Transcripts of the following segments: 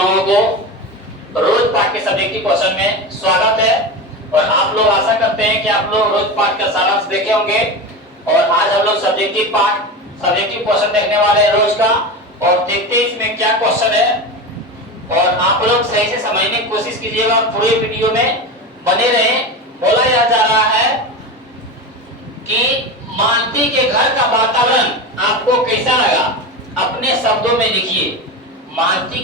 लोगों को रोज पाठ के सब्जेक्टिव क्वेश्चन में स्वागत है। और आप लोग आशा करते हैं कि आप लोग रोज पाठ का सारांश देखे होंगे। और आज हम लोग सब्जेक्टिव क्वेश्चन देखने वाले हैं रोज का, और देखते हैं इसमें क्या क्वेश्चन है। और आप लोग सही से समझने की कोशिश कीजिएगा और पूरे वीडियो में बने रहें। बोला यह जा रहा है कि मालती के घर का वातावरण आपको कैसा लगा, अपने शब्दों में लिखिए। मालती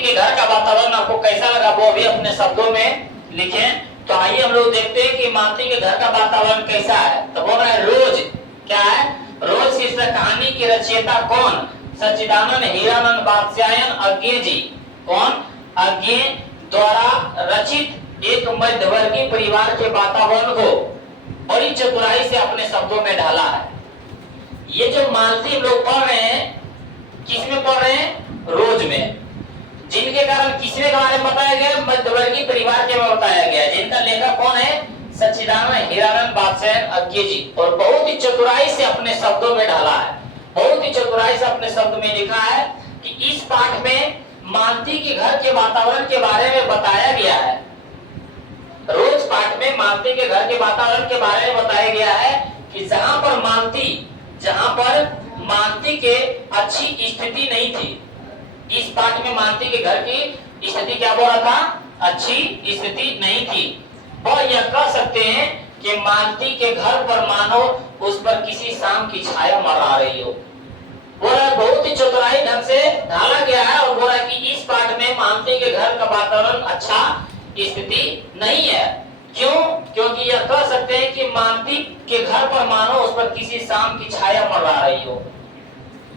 के घर का वातावरण आपको कैसा लगा, वो भी अपने शब्दों में लिखें। तो आइए हम लोग देखते हैं कि मालती के घर का वातावरण कैसा है। तो बोल रहा है रोज, क्या है रोज इस कहानी के रचयिता कौन? सच्चिदानंद हीरानंद बादशाहन अज्ञे जी। कौन? अज्ञे द्वारा रचित एक मध्यवर्गीय परिवार के वातावरण को बड़ी चतुराई से अपने शब्दों में ढाला है। ये जो मालती हम लोग पढ़ रहे हैं, किसमें पढ़ रहे हैं? रोज में। जिनके कारण किसने के बारे में बताया गया? मध्यवर्गीय परिवार के बारे में बताया गया। जिनका लेखक कौन है? सच्चिदानंद हीरानंद बादशाहन अज्ञे जी। और बहुत ही चतुराई से अपने शब्दों में ढाला है, बहुत ही चतुराई से अपने शब्द में लिखा है कि इस पाठ में मालती के घर के वातावरण के बारे में बताया गया है। रोज पाठ में मालती के घर के वातावरण के बारे में बताया गया है कि जहां पर मालती के अच्छी स्थिति नहीं थी। इस पाठ में मालती के घर की स्थिति क्या बोल रहा था? अच्छी स्थिति नहीं थी। और यह कह सकते हैं कि मालती के घर पर मानो उस पर किसी शाम की छाया मंडरा रही हो। बोला बहुत ही चतुराई ढंग से ढाला गया है। और बोला कि इस पाठ में मालती के घर का वातावरण अच्छा स्थिति नहीं है। क्यों? क्योंकि यह कह सकते हैं कि मालती के घर पर मानो उस पर किसी शाम की छाया मंडरा रही हो।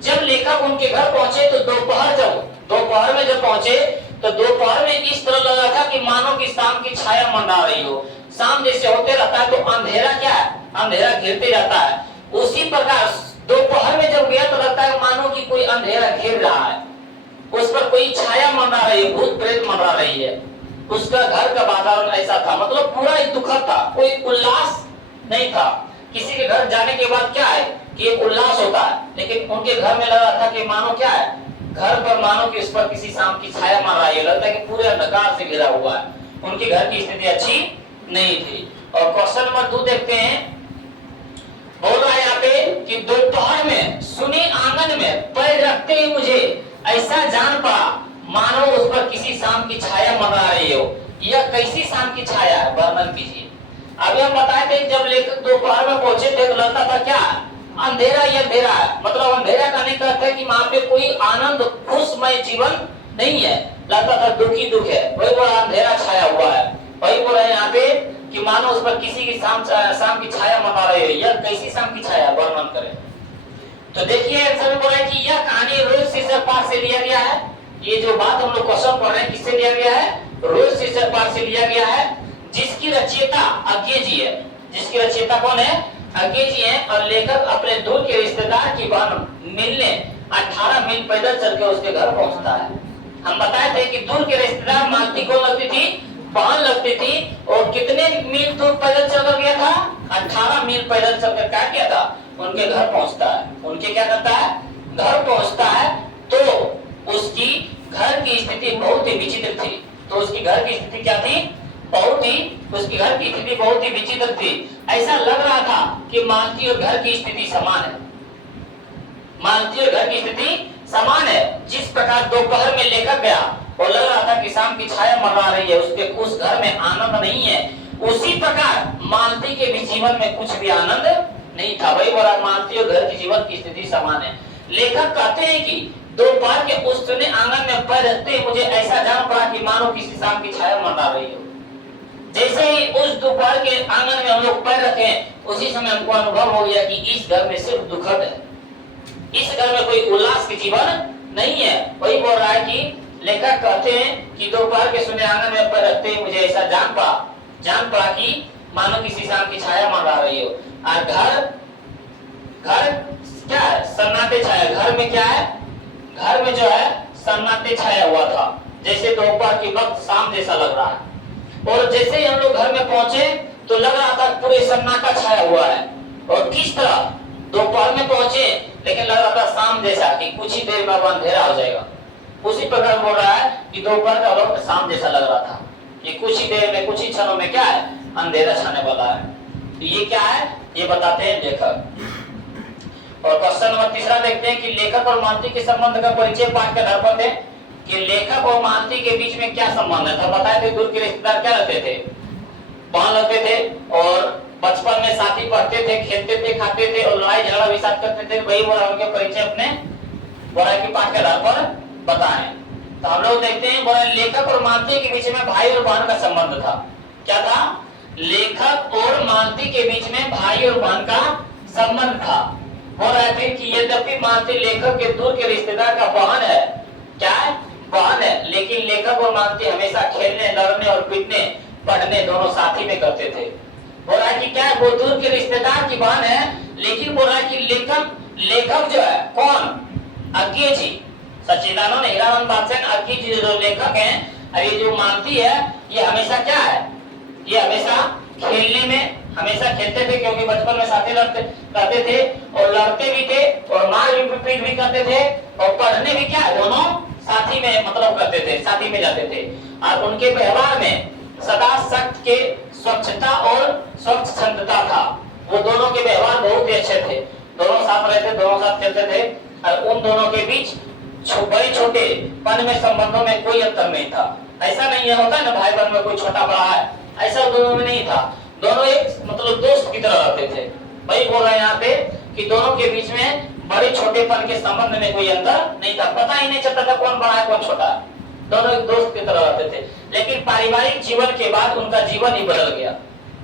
जब लेखक उनके घर पहुंचे तो दोपहर में जब पहुंचे तो दोपहर में इस तरह लगा था कि मानो कि शाम की छाया मंडरा रही हो। शाम जैसे होते रहता है तो अंधेरा क्या है? अंधेरा घेरते रहता है। उसी प्रकार दोपहर में जब गया तो लगता है मानो कि कोई अंधेरा घेर रहा है, उस पर कोई छाया मंडरा रही है, भूत प्रेत मंडरा रही है। उसका घर का वातावरण ऐसा था, मतलब पूरा ही दुखद था, कोई उल्लास नहीं था। किसी के घर जाने के बाद क्या है कि एक उल्लास होता है, लेकिन उनके घर में लग रहा था कि मानो क्या है, घर पर मानो कि उस पर किसी शाम की छाया मंडरा रही है। लगता है कि पूरे अंधकार से घिरा हुआ है। उनके घर की स्थिति अच्छी नहीं थी। और क्वेश्चन नंबर 2 देखते हैं। बोल रहा है यहाँ पे कि दोपहर में सुनी आंगन में पैर रखते ही मुझे ऐसा जान पड़ा मानो उस पर किसी शाम की छाया मंडरा रही हो। यह कैसी शाम की छाया है, वर्णन कीजिए। अभी हम बताए थे जब लेखक दोपहर में पहुंचे थे तो लगता था क्या? अंधेरा ही अंधेरा है। मतलब अंधेरा कहने का अर्थ है कि वहां पे कोई आनंद खुशमय जीवन नहीं है। लगता था दुखी दुख है, वही बड़ा अंधेरा छाया हुआ है। वही बोल रहे हैं यहाँ पे कि मानो उस पर किसी की शाम की छाया मंडरा रही है। यह कैसी शाम की छाया, वर्णन करें। तो देखिए आंसर में बोल रहा है कि यह कहानी रोज शीर्षक पाठ से लिया गया है। ये जो बात हम लोग क्वेश्चन पढ़ रहे हैं किससे लिया गया है? रोज शीर्षक पाठ से लिया गया है, जिसकी रचयिता अज्ञे जी है। जिसकी रचयिता कौन है? अज्ञे जी है। और लेखक अपने दूर के रिश्तेदार की बहन मिलने 18 मील पैदल चल के उसके घर पहुंचता है। हम बताए थे कि दूर के रिश्तेदार मालती को लगती थी, बहन लगती थी। और कितने मील दूर पैदल चलकर गया था? 18 मील पैदल चलकर क्या किया था? उनके घर पहुंचता है। उनके क्या करता है? घर पहुंचता है। तो उसकी घर की स्थिति बहुत ही विचित्र थी। तो उसकी घर की स्थिति क्या थी? उसकी घर की स्थिति बहुत ही विचित्र थी। ऐसा लग रहा था कि मालती और घर की स्थिति समान है। मालती और घर की स्थिति समान है। जिस प्रकार दोपहर में लेकर गया और लग रहा था कि शाम की छाया मंडरा रही है, उसके उस घर में आनंद नहीं है। उसी प्रकार मालती के भी जीवन में कुछ भी आनंद नहीं था। वही बोला मालती और घर की जीवन की स्थिति समान है। लेखक कहते हैं कि दोपहर के उस सुने आंगन में पैर रखते ही मुझे ऐसा जान पड़ा कि मानो किसी शाम की छाया मंडरा रही हो। जैसे ही उस दोपहर के आंगन में हम लोग पैर रखे, उसी समय हमको अनुभव हो गया कि इस घर में सिर्फ दुखद है, इस घर में कोई उल्लास की जीवन नहीं है। वही बोल रहा है कि लेखक कहते हैं कि दोपहर के सुने आंगन में पैर रखते ही मुझे ऐसा जान पड़ा कि मानो किसी शाम की छाया मंडरा रही हो। और घर क्या है? सन्नाटे छाया। घर में क्या है? घर में जो है सन्नाटे छाया हुआ था, जैसे दोपहर के वक्त शाम जैसा लग रहा है। और जैसे ही हम लोग घर में पहुंचे तो लग रहा था पूरे सन्नाटा छाया हुआ है। और किस तरह? दोपहर में पहुंचे लेकिन लग रहा था शाम जैसा कि कुछ ही देर में अब अंधेरा हो जाएगा। उसी प्रकार बोल रहा है कि दोपहर का वक्त शाम जैसा लग रहा था, कि कुछ ही देर में, कुछ ही क्षणों में क्या है, अंधेरा छाने वाला है। तो ये क्या है, ये बताते हैं लेखक। और क्वेश्चन नंबर तीसरा देखते हैं कि लेखक और मानती के संबंध का परिचय पाठ के आधार पर दें कि लेखक और मानती के बीच में क्या संबंध है। तो बताए थे दूर के रिश्तेदार क्या रहते थे, वहां रहते थे, और बचपन में साथ ही पढ़ते थे, खेलते थे, खाते थे, और लड़ाई झगड़ा भी साथ करते थे। वही बोला उनके परिचय अपने बोला की पाठ के आधार पर बताएं। तो हम लोग देखते हैं बोला लेखक और मानती के बीच में भाई और बहन का संबंध था। क्या था, लेखक और मानती के बीच में भाई और बहन का संबंध था। बोल रहे थे कि यद्यपि मानती लेखक के दूर के रिश्तेदार का बहन है, क्या है, बहन है, लेकिन लेखक और मानती हमेशा खेलने, लड़ने और पीटने, पढ़ने दोनों साथ ही में करते थे। बोल रहा है कि क्या वो दूर के रिश्तेदार की बहन है, लेकिन बोल रहा है कि लेखक जो है कौन, अज्ञे जी, सच्चिदानंद हीरानंद बादशाह अज्ञे जी जो लेखक हैं, और ये जो मानती है, ये हमेशा क्या है, ये हमेशा खेलने में हमेशा खेलते थे, क्योंकि बचपन में साथी रहते थे, और लड़ते भी थे, और मार भी पीट भी करते थे, और पढ़ने भी क्या दोनों साथी में मतलब करते थे, साथी में जाते थे। और उनके व्यवहार में सदा सख्त के स्वच्छता और स्वच्छंदता था। वो दोनों के व्यवहार बहुत ही अच्छे थे, दोनों साथ रहते, दोनों साथ खेलते थे, और उन दोनों के बीच बड़े छोटे पन में संबंधों में कोई अंतर नहीं था। ऐसा नहीं है, होता है ना भाई बहन में कोई छोटा बड़ा है, ऐसा दोनों में नहीं था। दोनों एक मतलब दोस्त की तरह रहते थे। वही बोल रहे हैं यहाँ पे कि दोनों के बीच में बड़े छोटेपन के संबंध में कोई अंतर नहीं था, पता ही नहीं चलता था कौन बड़ा है कौन छोटा है, दोनों एक दोस्त की तरह रहते थे। लेकिन पारिवारिक जीवन के बाद उनका जीवन ही बदल गया।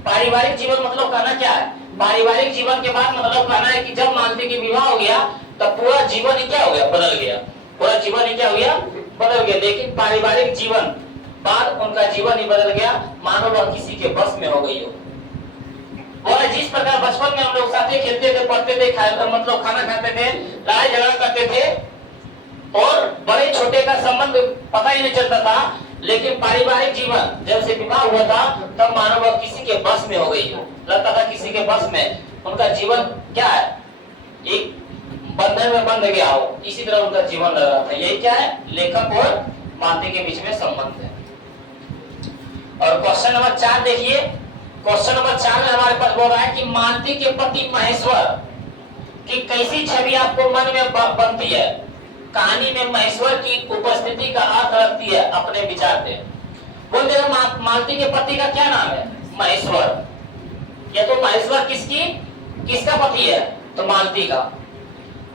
पारिवारिक जीवन मतलब कहना क्या है, पारिवारिक जीवन के बाद मतलब कहना है कि जब मानती की विवाह हो गया तब पूरा जीवन ही क्या हो गया, बदल गया, पूरा जीवन ही क्या हो गया, बदल गया। लेकिन पारिवारिक जीवन बाद उनका जीवन ही बदल गया, मानो वह किसी के बस में हो गई हो। और जिस प्रकार बचपन में हम लोग साथ ही खेलते थे, पढ़ते थे, मतलब खाना खाते थे, लड़ाई झगड़ा करते थे, और बड़े छोटे का संबंध पता ही नहीं चलता था, लेकिन पारिवारिक जीवन जब से विवाह हुआ था तब मानो वह किसी के बस में हो गई हो, लगता था किसी के बस में। उनका जीवन क्या है, एक बंधन में बंध गया हो, इसी तरह उनका जीवन लग रहा था। यही क्या है, लेखक और मानती के बीच में संबंध है। और क्वेश्चन नंबर 4 देखिए, क्वेश्चन नंबर 4 में हमारे पास बोल रहा है कि मानती के पति महेश्वर की कैसी छवि आपको मन में बनती है। कहानी में महेश्वर की उपस्थिति का अर्थ रखती है अपने विचार से। बोल देगा मालती के पति का क्या नाम है, महेश्वर। ये तो महेश्वर किसका पति है, तो मालती का।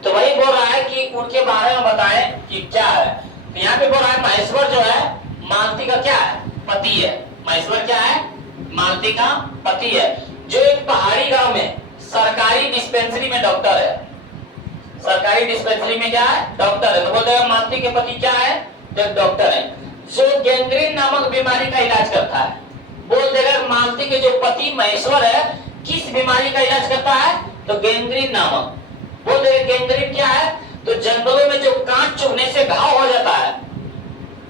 तो वही बोल रहा है कि उनके बारे में बताएं कि क्या है। तो यहाँ पे बोल रहा है महेश्वर जो है मालती का क्या है, पति है। महेश्वर क्या है, मालती का पति है, जो एक पहाड़ी गांव में सरकारी डिस्पेंसरी में डॉक्टर है। सरकारी डिस्पेंसरी में क्या है, डॉक्टर है। तो बोलते हैं मालती के पति क्या है, तो डॉक्टर है, जो गैंग्रीन नामक बीमारी का इलाज करता है। बोल देगा मालती के जो पति महेश्वर है किस बीमारी का इलाज करता है, तो गैंग्रीन नामक। बोल देगा गैंग्रीन क्या है, तो जंगलों में जो कांच चुभने से घाव हो जाता है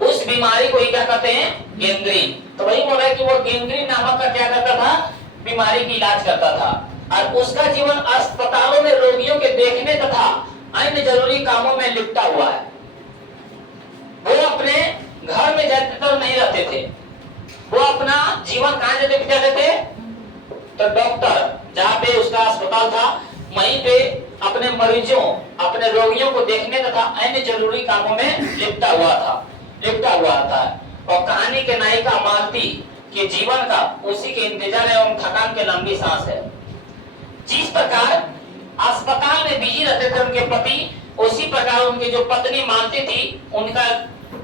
उस बीमारी को ही क्या कहते हैं, गैंग्रीन। तो वही बोल रहा है कि वो गैंग्रीन नामक का क्या करता था, बीमारी की इलाज करता था। और उसका जीवन अस्पतालों में रोगियों के देखने तथा अन्य जरूरी कामों में लिपटा हुआ है। वो अपने घर में ज्यादातर नहीं रहते थे, वो अपना जीवन कहां जाते थे, तो डॉक्टर जहां पे उसका अस्पताल था वहीं पे अपने मरीजों, अपने रोगियों को देखने तथा अन्य जरूरी कामों में लिपटा हुआ था। और कहानी के नायिका मालती के जीवन का उसी के इंतजार एवं थकान के लंबी सांस है। जिस प्रकार अस्पताल में बिजी रहते थे उनके पति, उसी प्रकार उनकी जो पत्नी मालती थी उनका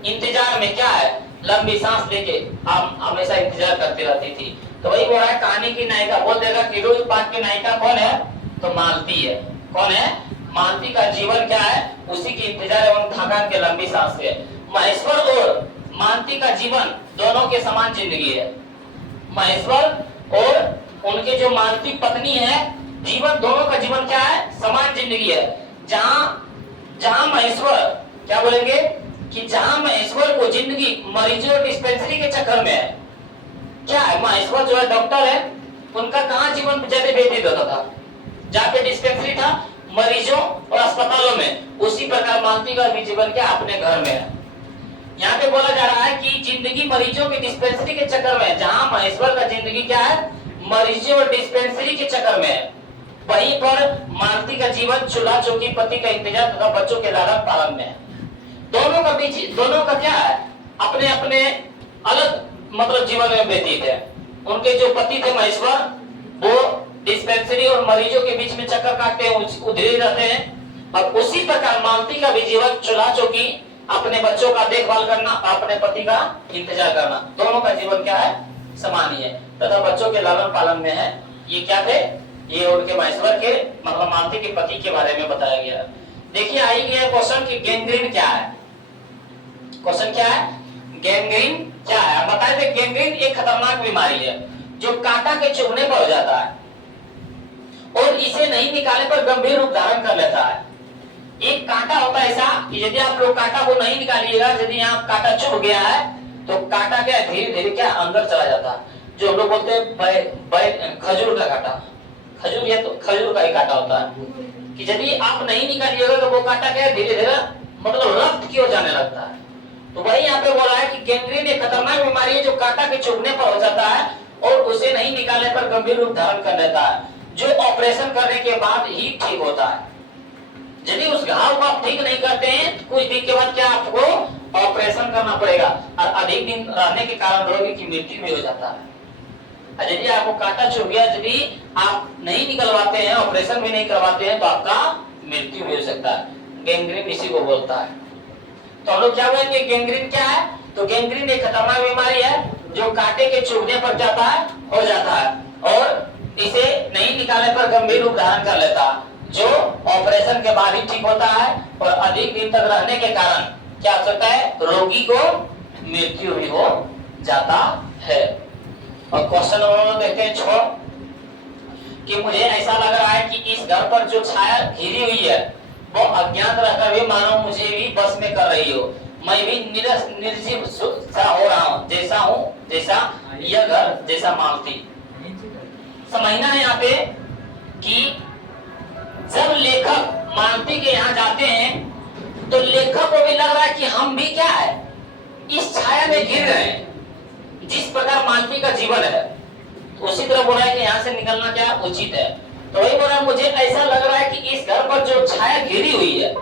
इंतजार में क्या है, लंबी सांस लेके हमेशा इंतजार करती रहती थी। तो वही बोल रहा है कहानी की नायिका। बोल देगा कि रोज पाठ की नायिका कौन है, तो मालती है। कौन है, मालती का जीवन क्या है, उसी की इंतजार एवं थकान के लंबी सांस है। महेश्वर और मालती का जीवन दोनों के समान जिंदगी है। महेश्वर और उनके जो मालती पत्नी है, जीवन दोनों का जीवन क्या है, समान जिंदगी है। जहां महेश्वर क्या बोलेंगे कि जहां महेश्वर को जिंदगी मरीजों डिस्पेंसरी के चक्कर में है, क्या है, महेश्वर जो है डॉक्टर है, उनका कहां जीवन ज्यादा व्यतीत होता था, जहाँ पे डिस्पेंसरी था, मरीजों और अस्पतालों में, उसी प्रकार मालती का भी जीवन क्या अपने घर में है। यहाँ पे बोला जा रहा है कि जिंदगी मरीजों के डिस्पेंसरी के चक्कर में, जहां महेश्वर का जिंदगी क्या है, मरीजों और डिस्पेंसरी के चक्कर में है, वहीं पर मालती का जीवन चूल्हा चौकी, पति का इंतजार तथा बच्चों के लालन पालन में है। दोनों का क्या है, अपने अपने अलग मतलब जीवन में व्यतीत है। उनके जो पति थे महेश्वर, वो डिस्पेंसरी और मरीजों के बीच में चक्कर काटते हैं, उधर रहते हैं। और उसी प्रकार मालती का भी जीवन चूल्हा चौकी, अपने बच्चों का देखभाल करना, अपने पति का इंतजार करना, दोनों का जीवन क्या है, समान ही है तथा बच्चों के लालन पालन में है। ये क्या थे, ये उनके महेश्वर के मतलब मालती के पति के बारे में बताया गया। देखिए आई गया क्वेश्चन कि गैंग्रीन क्या है। क्वेश्चन क्या है, गैंग्रीन क्या है। हम बताए थे गैंग्रीन एक खतरनाक बीमारी है जो कांटा के चुभने पर हो जाता है और इसे नहीं निकालने पर गंभीर रूप धारण कर लेता है। एक कांटा होता है ऐसा कि यदि आप लोग कांटा को नहीं निकालिएगा, यदि यहाँ कांटा चुभ गया है तो कांटा क्या धीरे धीरे क्या अंदर चला जाता है, जो हम लोग बोलते हैं खजूर का कांटा। खजूर या तो खजूर का ही कांटा होता है कि यदि आप नहीं निकालिएगा तो वो कांटा क्या धीरे धीरे मतलब रक्त की ओर जाने लगता है। तो वही यहाँ पे बोला है कि गैंग्रीन एक खतरनाक बीमारी है जो कांटा के चुभने पर हो जाता है और उसे नहीं निकालने पर गंभीर रूप धारण कर लेता है, जो ऑपरेशन करने के बाद ही ठीक होता है। यदि उस घाव को आप ठीक नहीं करते हैं तो कुछ दिन के बाद क्या आपको ऑपरेशन करना पड़ेगा और अधिक दिन रहने के कारण रोगी की मृत्यु भी हो जाता है। और यदि आपको कांटा चुभ गया, यदि आप नहीं निकलवाते हैं, ऑपरेशन भी नहीं करवाते हैं तो आपका मृत्यु भी हो सकता है। गैंग्रीन इसी को बोलता है। तो हम लोग क्या बोलेंगे, गैंग्रीन क्या है, तो गैंग्रीन एक खतरनाक बीमारी है जो कांटे के चुभने पर जाता है हो जाता है और इसे नहीं निकालने पर गंभीर रूप धारण कर लेता है, जो ऑपरेशन के बाद ही ठीक होता है और अधिक दिन तक रहने के कारण क्या हो सकता है, रोगी को मृत्यु भी हो जाता है। और क्वेश्चन नंबर देखते हैं 6 कि मुझे ऐसा लग रहा है कि इस घर पर जो छाया घिरी हुई है वो अज्ञात रहकर भी मानो मुझे भी बस में कर रही हो। मैं भी निर्जीव सा हो रहा हूँ, जैसा यह घर, जैसा मालती। समझना है यहाँ पे कि जब लेखक मालती के यहाँ जाते हैं तो लेखक को भी लग रहा है कि हम भी क्या है, इस छाया में घिर रहे हैं, जिस प्रकार मालती का जीवन है। तो उसी तरह बोला है कि यहाँ से निकलना क्या उचित है। तो वही बोला, मुझे ऐसा लग रहा है कि इस घर पर जो छाया घिरी हुई है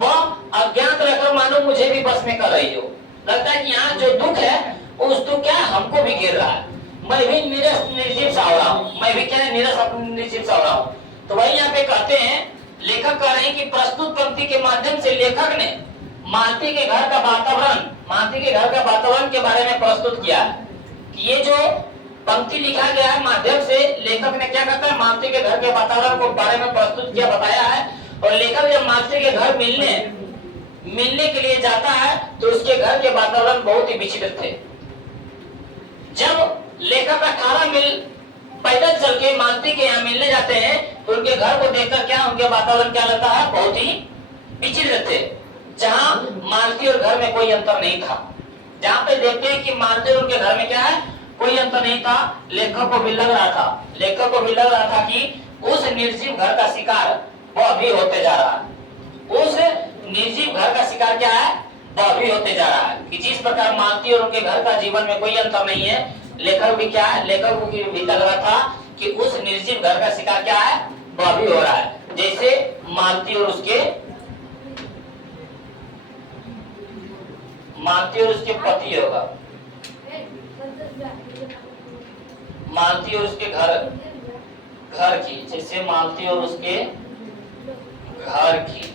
वह अज्ञात रहकर मानो मुझे भी बस में कर रही हो। लगता है कि यहाँ जो दुख है उस दुख क्या हमको भी घिर रहा है, मैं भी निर्जीव सा हो रहा हूँ, मैं भी क्या निर्जीव सा हो रहा हूँ। तो वही यहाँ पे कहते हैं, लेखक कह रहे हैं कि प्रस्तुत पंक्ति के माध्यम से लेखक ने मालती के घर का वातावरण के बारे में प्रस्तुत किया कि ये जो पंक्ति लिखा गया है माध्यम से लेखक ने क्या करता है, मालती के घर के वातावरण को बारे में प्रस्तुत किया, बताया है। और लेखक जब मालती के घर मिलने के लिए जाता है तो उसके घर के वातावरण बहुत ही विचित्र थे। जब लेखक 18 मील पैदल चल के मालती के यहाँ मिलने जाते हैं तो उनके घर को देखकर क्या उनके वातावरण क्या लगता है, बहुत ही विचित्र थे। जहाँ मालती और घर में कोई अंतर नहीं था, जहाँ पे देखते हैं कि मालती और उनके घर में क्या है, कोई अंतर नहीं था। लेखक को भी लग रहा था कि उस निर्जीव घर का शिकार वह भी होते जा रहा है। उस निर्जीव घर का शिकार क्या है, वह भी होते जा रहा है। कि जिस प्रकार मालती और उनके घर का जीवन में कोई अंतर नहीं है, लेखक भी क्या है, लेखक को भी लग रहा था कि उस निर्जीव घर का शिकार क्या है, वह भी हो रहा है, जैसे मालती और उसके पति होगा, मालती और उसके घर की, जैसे मालती और उसके घर की।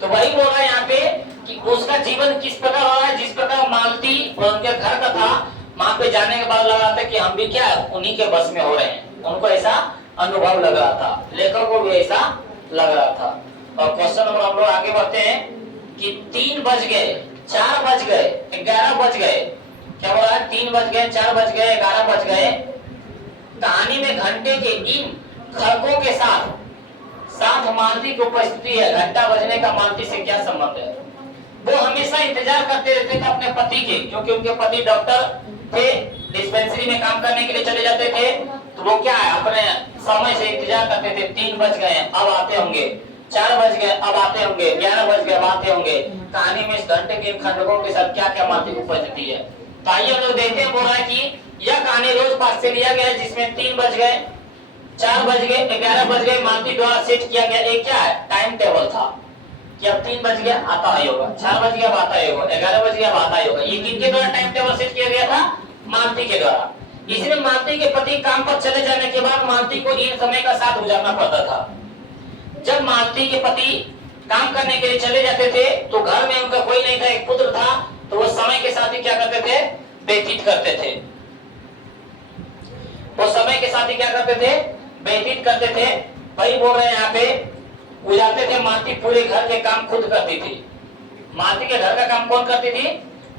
तो वही बोल रहा है यहाँ पे कि उसका जीवन किस प्रकार हो रहा है, जिस प्रकार मालती और उनके घर का था। वहां पे जाने के बाद लगा था कि हम भी क्या उन्हीं के बस में हो रहे हैं, उनको ऐसा अनुभव लग रहा था, लेखक को भी ऐसा लग रहा था। और क्वेश्चन नंबर हम लोग आगे बढ़ते हैं कि 3 बज गए, 4 बज गए, 11 बज गए, क्या बोला है, 3 बज गए, 4 बज गए, 11 बज गए। कहानी में घंटे के इन खड़कों के साथ मालती की उपस्थिति है। घंटा बजने का मालती से क्या संबंध है? वो हमेशा इंतजार करते रहते थे अपने पति के, क्योंकि उनके पति डॉक्टर थे, डिस्पेंसरी में काम करने के लिए चले जाते थे। तो वो क्या है, अपने समय से इंतजार करते थे, 3 बज गए अब आते होंगे। 4 बज गए अब आते होंगे, 11 बज गए अब आते होंगे। कहानी में इस घंटे के खंडकों के साथ क्या क्या मालती की उपस्थिति है। तो आइए हम लोग देखते हैं। बोल रहा है कि यह कहानी रोज पाठ से लिया गया है, जिसमें 3 बज गए, 4 बज गए, 11 बज गए मालती द्वारा सेट किया गया एक क्या है टाइम टेबल था कि अब 3 बज गया आता ही होगा, 4 बज गया आता ही होगा, 11 बज गया आता ही होगा। ये किनके द्वारा टाइम टेबल सेट किया गया था? मालती के द्वारा। इसमें मालती के पति काम पर चले जाने के बाद मालती को इन समय का साथ गुजारना पड़ता था। जब मालती के पति काम करने के लिए चले जाते थे तो घर में उनका कोई नहीं था, एक पुत्र था, तो वो समय के साथ ही क्या करते थे? व्यतीत करते थे। वो समय के साथ ही क्या करते थे? व्यतीत करते थे। वही बोल रहे हैं यहाँ पे, गुजारते थे। मालती पूरे घर के काम खुद करती थी। मालती के घर का काम कौन करती थी?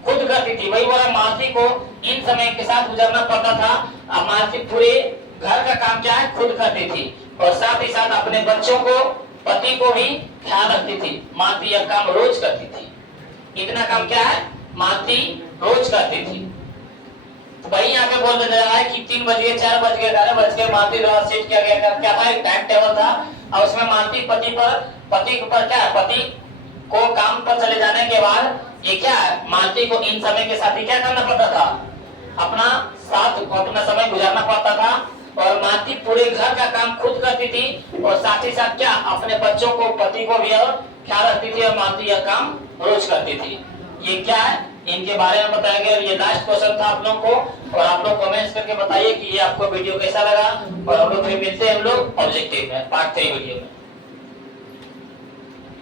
खुद करती थी। वही बोला मालती को इन समय के साथ गुजरना पड़ता था। अब मालती पूरे घर का काम क्या है? खुद करती थी और साथ ही साथ अपने बच्चों को, पति को भी ख्याल रखती थी। मालती यह काम रोज करती थी। इतना काम क्या है? मालती रोज करती थी। तो वही यहाँ पे बोल रहा है कि 3 बज गए, 4 बज गए, 11 बज गए, मालती द्वारा सेट किया गया क्या था? एक टाइम टेबल था और उसमें मालती पति पर क्या है? पति को काम पर चले जाने के बाद ये क्या है? मालती को इन समय के साथ ही क्या करना पड़ता था? अपना समय गुजारना पड़ता था। और मालती पूरे घर का काम खुद करती थी और साथ ही साथ क्या अपने बच्चों को, पति को भी और ख्याल रखती थी और मालती यह काम रोज करती थी। ये क्या है? इनके बारे में बताया गया। ये लास्ट क्वेश्चन था आप लोगों को और आप लोग कमेंट्स करके बताइए कि ये आपको वीडियो कैसा लगा और हम लोग फिर मिलते हैं हम लोग ऑब्जेक्टिव में पार्ट 3 वीडियो में।